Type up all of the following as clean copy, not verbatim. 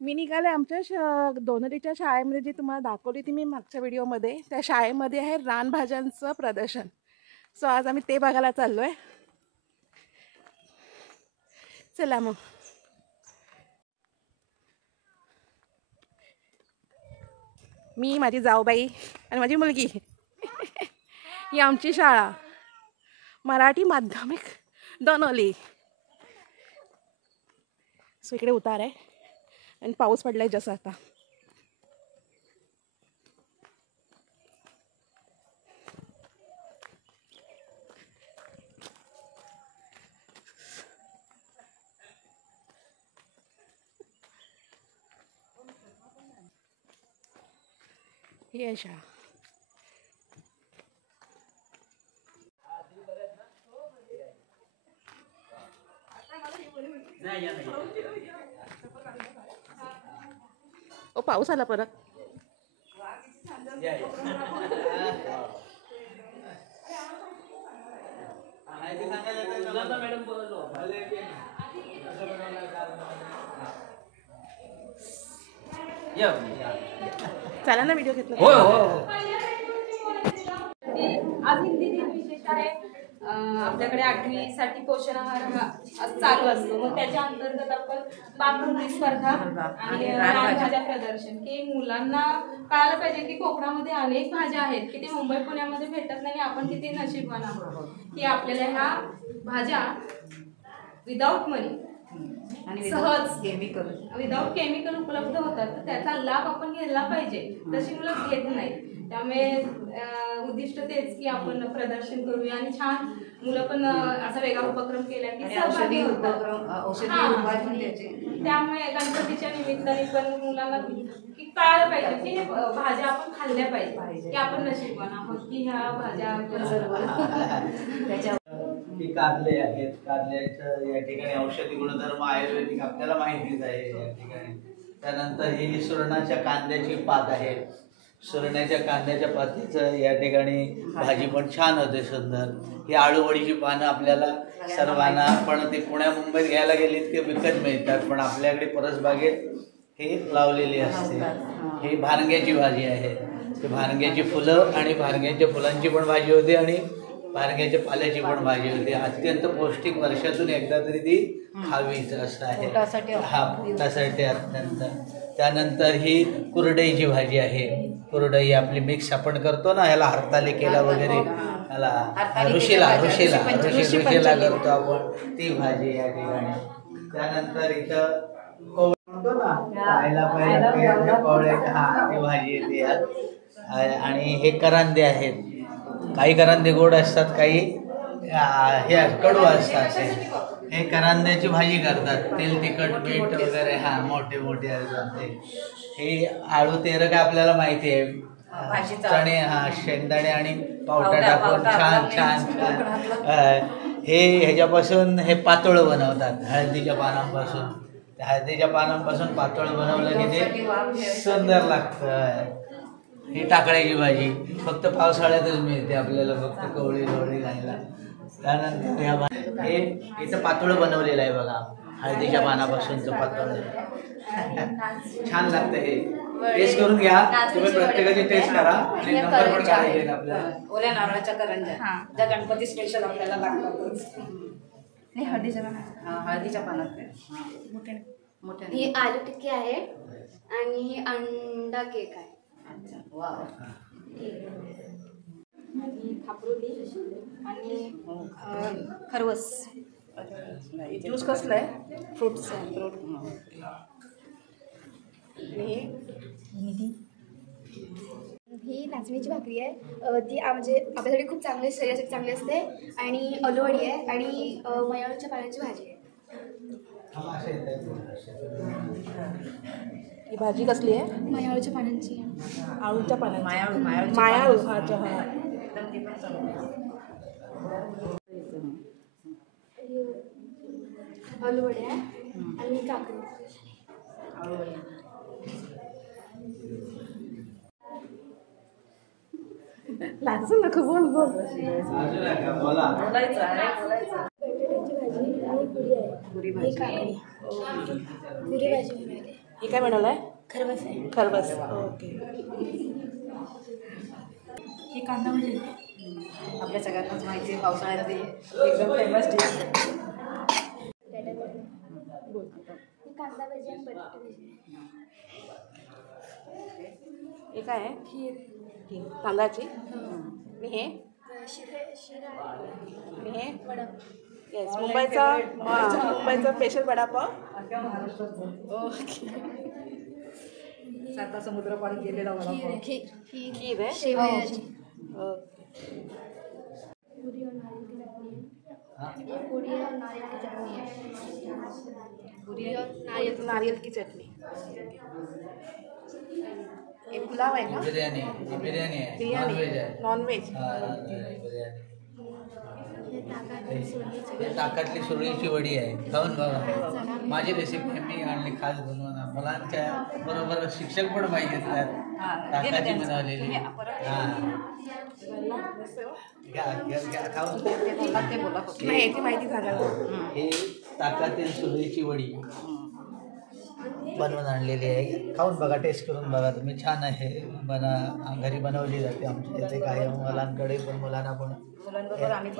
मी निघाले आमच्या दोनरीच्या शाळेमध्ये जी तुम्हाला दाखवली ती मी मागच्या व्हिडिओमध्ये. त्या शाळेमध्ये आहे रानभाज्यांचं प्रदर्शन. सो आज आम्ही ते बघायला चाललो आहे. चला मग. मी, माझी जाऊबाई आणि माझी मुलगी. ही आमची शाळा, मराठी माध्यमिक दोनोली. सो इकडे उतार आहे आणि पाऊस पडलाय जसा आता. ही आहे शाळा. ओ पाऊस आला परत. चला ना व्हिडिओ घेतला. हो हो. आज हिंदी दिन विशेष आहे. आपल्याकडे 8वी साठी पोषण आहार चालू असतो. मग त्याच्या अंतर्गत आपण पाककृती स्पर्धा आणि रानभाज्या प्रदर्शन की मुलांना कळायला पाहिजे की कोकणामध्ये अनेक भाज्या आहेत की ते मुंबई पुण्यामध्ये भेटत नाही. आपण किती नशीबवान आहोत की आपल्याला ह्या भाज्या विदाऊट मनी आणि सहज विदाऊट केमिकल उपलब्ध होतात. तर त्याचा लाभ आपण घ्यायला पाहिजे. तशी मुलं घेत नाहीत. त्यामुळे उद्दिष्ट तेच की आपण प्रदर्शन करूया आणि छान मुलं पण असा वेगळा उपक्रम केला की सहभागी होतात. त्यामुळे गणपतीच्या निमित्ताने पण मुलांना की कळायला पाहिजे की हे भाज्या आपण खाल्ल्या पाहिजे की आपण नशीबवान आहोत की ह्या भाज्या की कारले आहेत. कारल्याचं या ठिकाणी औषधी गुणधर्म आयुर्वेदिक आपल्याला माहितीच आहे या ठिकाणी. त्यानंतर ही सुरणाच्या कांद्याची पात आहे. सुरण्याच्या कांद्याच्या पातीचं या ठिकाणी भाजी पण छान होते, सुंदर. ही आळूवडीची पानं आपल्याला सर्वांना, पण ते पुण्या मुंबईत घ्यायला गेलीत की विकत मिळतात, पण आपल्याकडे परसबागेत ही लावलेली असते. ही भांग्याची भाजी आहे. ती भांग्याची फुलं आणि भांग्याच्या फुलांची पण भाजी होती आणि भांग्याच्या पाल्याची पण भाजी होती. अत्यंत पौष्टिक, वर्षातून एकदा तरी ती खावीच असं आहे. हा, पोटासाठी अत्यंत. त्यानंतर ही कुरडईची भाजी आहे. कुरडई आपली मिक्स आपण करतो ना, ह्याला हरतालिकेला वगैरे, ह्याला ऋषीला करतो आपण, ती भाजी या ठिकाणी. त्यानंतर इथं म्हणतो ना खायला पाहिजे कोवळ्याच्या, हा ती भाजी येते. आणि हे करांदे आहेत. काही करांदे गोड असतात, काही हे कडू असतात. हे करांद्याची भाजी करतात, तेल तिखट मीठ वगैरे. हा, मोठे मोठे असतात ते. हे आळू तेरं काय आपल्याला माहिती आहे. चणे, हा, शेंगदाणे आणि पावटा टाकून छान छान छान हे ह्याच्यापासून हे पातोळं बनवतात, हळदीच्या पानांपासून. त्या हळदीच्या पानांपासून पातोळं बनवलं की ते सुंदर लागतं. ही टाकळ्याची भाजी फक्त पावसाळ्यातच मिळते आपल्याला, फक्त कवळी कवळी खायला. त्यानंतर ह्या हे इथं पातोळं बनवलेलं आहे बघा, हळदीच्या पानापासूनचं पातोळं. छान लागतं हे. टेस्ट करून घ्या तुम्ही, प्रत्येकाची टेस्ट करा आणि नंबर पण काढायचे आपल्याला. ओल्या नारळाच्या करंज्या ज्या गणपती स्पेशल आपल्याला लागतात. हळदीच्या पानात ही आलू टिक्की आहे आणि ही अंडा केक आहे. खापरुली आणि खरवस. ज्यूस कसलं आहे? फ्रूट्स आहे. ही नाचणीची भाकरी आहे. ती म्हणजे आपल्यासाठी खूप चांगली, शरीरासाठी चांगली असते. आणि अलोवडी आहे आणि मयाळूच्या पानांची भाजी आहे. ही भाजी कसली आहे? मयाळूच्या पानांची. आळूच्या पानांची. मायाळू. अलोवडी आहे आणि काकडी. लाजू नको, बोल बोल. बटाट्याची भाजी आणि पुरी आहे. पुरी भाजी. पुरी भाजी बनवते. हे काय बनवलं आहे? खरबस आहे. खरबस. ओके. हे कांदा भजी आपल्या सगळ्यांनाच माहिती आहे पावसाळ्यातली एकदम फेमस डिश. कांदा भजी आणि बटाटे भजी. हे काय आहे? खीर. तांदळाची. आणि हे शिरा आणि हे वडा. येस, मुंबईचा स्पेशल वडापाव. अख्ख्या महाराष्ट्रात ओके. साता समुद्र पाणी गेलेला वडापाव. खीर आहे. शेवयाची. ओके. पूरी और नारियल की चटनी है. ये पूरी और नारियल की चटनी है. नारियल की चटणी. हे पुलाव आहे का? बिर्याणी आहे. बिर्याणी नॉनव्हेज आहे. नॉनव्हेज. बिर्याणी. हे ताकातली सुरळीची वडी आहे. खाऊन बघा. माझी रेसिपी आहे, मी आणली खास बनवून. मुलांच्या बरोबर शिक्षक पण पाहिजेत त्यात. ताकाची बनवलेली. घ्या खाऊन. ते बोला फक्त. नाही, याची माहिती सांगा. हे ताकातील सुरळीची वडी बनवून आणलेली आहे. खाऊन बघा, टेस्ट करून बघा तुम्ही. छान आहे. घरी बनवली जाते आमच्या इथे कायम. मुलांकडे पण,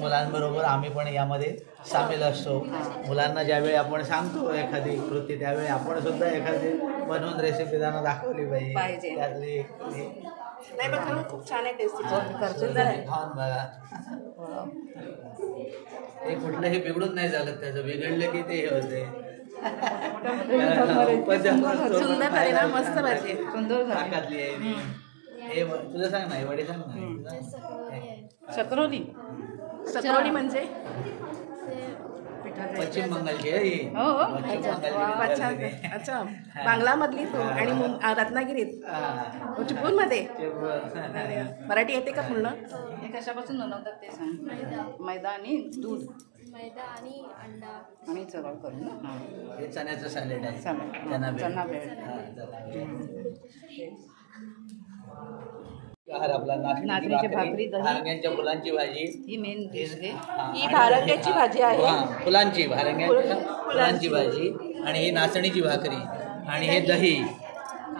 मुलांबरोबर आम्ही पण यामध्ये सामील असतो. मुलांना ज्यावेळी आपण सांगतो एखादी कृती, त्यावेळी आपण सुद्धा एखादी बनवून रेसिपी त्यांना दाखवली पाहिजे. त्यातली नाही, पण खरं खूप छान आहे. टेस्टी. खाऊन बघा. हे कुठलंही बिघडून नाही झालं. त्याचं बिघडलं की ते हे होते. सुंदर झाले ना, मस्त भाजी. सुंदर झाली. ताकातली आहे. हे तुझं सांग ना, वडी सांग ना. शकरोली सकरोली म्हणजे पश्चिम बंगालची आहे ही. हो, हो. पश्चिम अच्छा. बंगालची. अच्छा, बांगलामधली तू. आणि रत्नागिरीत, चिपळूणमध्ये. मराठी येते का पूर्ण? हे कशापासून बनवतात ते सांग. मैदा आणि दूध मैदा आणि अंडा आणि चवळ करून ना. हे चण्याचं सॅलेड आहे. चालेल. चना ब्रेड. आहार आपला नाचणीची भाकरी, दही. भारंग्यांच्या फुलांची भाजी. ही मेन डिश आहे. ही भारंग्याची भाजी आहे. फुलांची, भारंग्यांच्या फुलांची भाजी. आणि ही नाचणीची भाकरी आणि हे दही.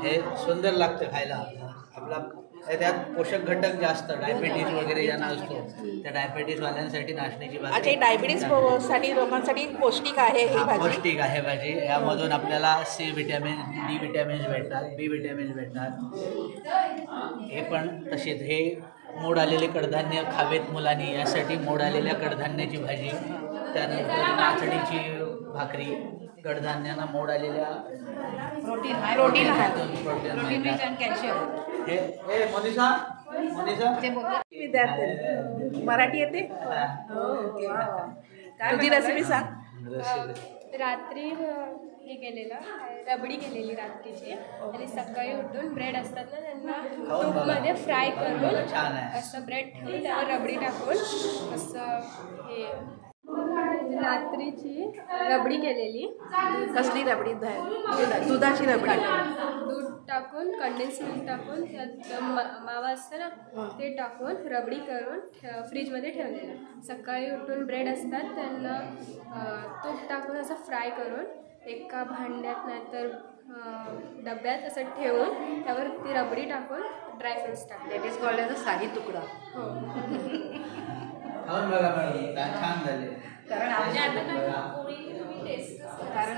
हे सुंदर लागतं खायला. आपला त्यात पोषक घटक जास्त, डायबेटीस वगैरे ज्यांना असतो त्या डायबेटीसवाल्यांसाठी नाचणीची अच्छा, भाजी ही डायबिटीज साठी लोकांसाठी पौष्टिक आहे ही भाजी. पौष्टिक आहे भाजी. यामधून आपल्याला C विटॅमिन, D विटॅमिन्स भेटतात, B विटॅमिन्स भेटतात. हे पण तसेच हे मोड आलेले कडधान्य खावेत मुलांनी, यासाठी मोड आलेल्या कडधान्याची भाजी. त्यानंतर नाचणीची भाकरी. कडधान्यांना मोड आलेल्या प्रोटीन प्रोटीन आहे. Protein rich and calcium. हे मनीषा ते बोलतात. विद्यार्थी मराठी येते. ओके. तुझी रेसिपी सांग. रात्री हे केलेलं, रबडी केलेली रात्रीची. आणि सकाळी उठून ब्रेड असतात ना, त्यांना तूपमध्ये फ्राय करून असं ब्रेड ठेवून त्यावर रबडी टाकून असं हे रात्रीची रबडी केलेली. कसली रबडी? दुधाची रबडी. दूध टाकून, कंडेन्स मिल्क टाकून, त्यात मावा असतं ना ते टाकून रबडी करून फ्रीजमध्ये ठेवलेलं. सकाळी उठून ब्रेड असतात त्यांना तूप टाकून असं फ्राय करून एका भांड्यात नाहीतर डब्यात असं ठेवून त्यावर ती रबडी टाकून ड्रायफ्रुट्स टाकले. That is called as a शाही तुकडा. हो. खाऊन बघा मॅडम, छान झाले. कारण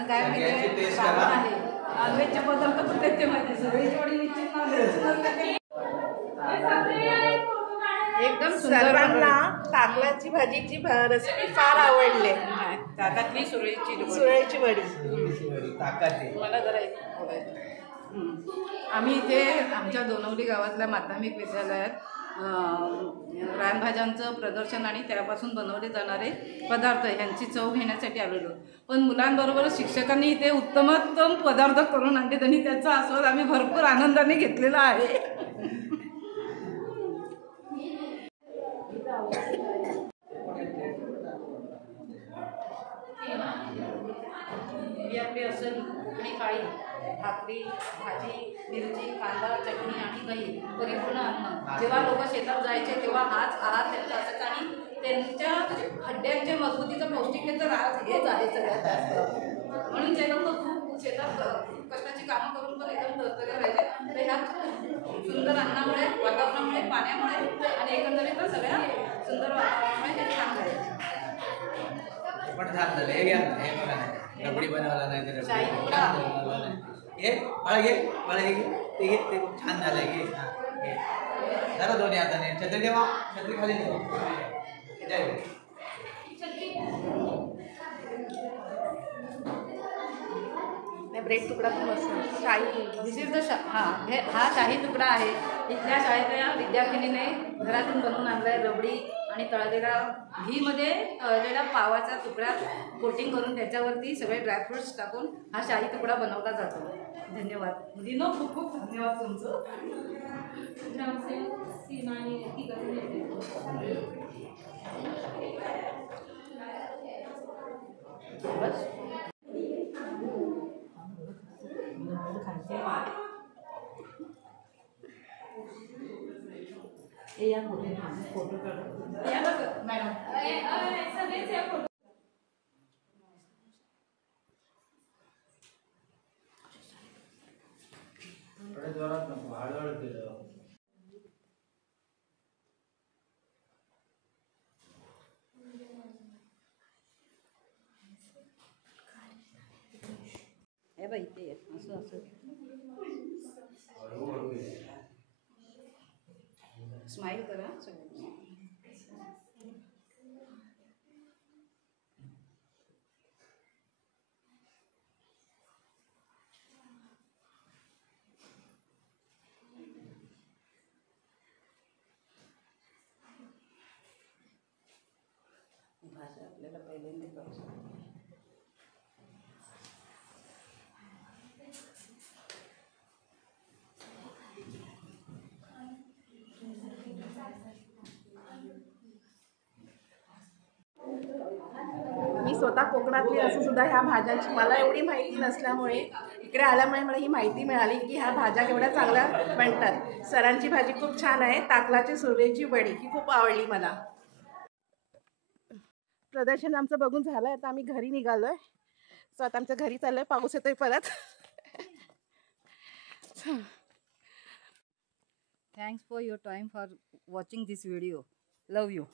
काय सगळ्याची माहिती taste श्रावण करा. आहे. नॉनव्हेजचे पदार्थ पण त्याच्यामध्ये सगळीची वडी निश्चित नॉनव्हेज. एकदम सर्वांना ताकलाची भाजीची रेसिपी फार आवडली. ताकातली सुरळीची सुरळीची वडी. ताकाची. मला जरा एक बोलायचं. आम्ही इथे आमच्या दोनवली गावातल्या माध्यमिक विद्यालयात रानभाज्यांचं प्रदर्शन आणि त्यापासून बनवले जाणारे पदार्थ ह्यांची चव घेण्यासाठी आलेलो. पण मुलांबरोबर शिक्षकांनी इथे उत्तमोत्तम पदार्थ करून आणले. त्यांनी त्याचा आस्वाद आम्ही भरपूर आनंदाने घेतलेला आहे. बियापे असेल आणि काळी भाकरी, भाजी, मिरची, कांदा, चटणी आणि दही, परिपूर्ण अन्न. जेव्हा लोक शेतात जायचे तेव्हा हाच आहार त्यांचा असायचा आणि त्यांच्या हड्ड्यांच्या मजबूतीचं पौष्टिकतेचं राज हेच आहे सगळ्यात जास्त. म्हणून ते लोक खूप शेतात कष्टाची कामं करून पण एकदम तरतरीत राहायचे. तर ह्या सुंदर अन्नामुळे, वातावरणामुळे, पाण्यामुळे आणि एकंदरीत सगळ्या सुंदर वातावरणामुळे ते छान राहायचे. पण छान झालं. हे घ्या ना, हे बघा ना, रबडी बनवला नाही तर शाही रबडी तुकडा. छान बनवला नाही. घे बाळा, घे बाळा, हे घे, ते घे, ते खूप छान झालंय. घे हा, घे जरा दोन्ही हाताने छत्री ठेवा, छत्री खाली ठेवा. इथे आहे. ब्रेड तुकडा पण मस्त शाही. दिस इज द हा शाही तुकडा आहे. इथल्या शाळेतल्या विद्यार्थिनीने घरातून बनवून आणलाय. रबडी आणि तळलेला घीमध्ये तळलेला पावाचा तुकडा कोटिंग करून त्याच्यावरती सगळे ड्रायफ्रुट्स टाकून हा शाही तुकडा बनवला जातो. धन्यवाद मुलीनो, खूप खूप धन्यवाद तुमचं. ग्रामसेवक सीमा आणि तिघं येते. बस या फोटो या बघ मॅडम. सगळेच या फोटो. थोड्या जोरात नको, हळूहळू केलं. हे बाई ते असं असं हळूहळू केलं. स्माईल करा सगळं. भाषा आपल्याला पहिल्यांदा कळू शकते. मी स्वतः कोकणातली असून सुद्धा ह्या भाज्यांची मला एवढी माहिती नसल्यामुळे इकडे आल्यामुळे मला ही माहिती मिळाली की ह्या भाज्या केवढ्या चांगल्या बनतात. सरांची भाजी खूप छान आहे. ताकलाची सुरेची वडी ही खूप आवडली मला. प्रदर्शन आमचं बघून झालं. आता आम्ही घरी निघालोय. सो आता आमच्या घरी चाललोय. पाऊस येतोय परत. Thanks for your time for watching this video. Love you.